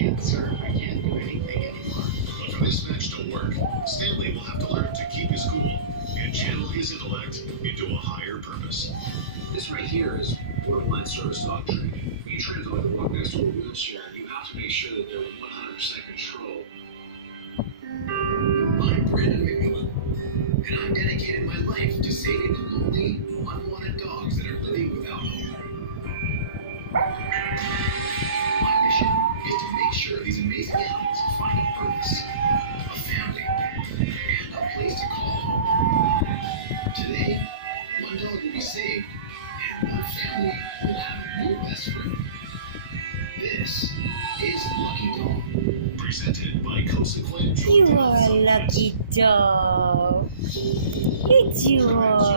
can't surf, I can't do anything anymore. But for this match to work, Stanley will have to learn to keep his cool and channel his intellect into a higher purpose. This right here is borderline service dog training. When you train a dog to walk next to a wheelchair, you have to make sure that they're in 100% control. I'm Brandon McMillan, and I've dedicated my life to saving the lonely, unwanted dogs that are living without home. My mission is to make sure these amazing animals find a purpose, a family, and a place to call home. Today, one dog will be saved, and one family will have a new best friend. This is Lucky Dog. Presented by Consequent You Joint are a lucky dog. You are.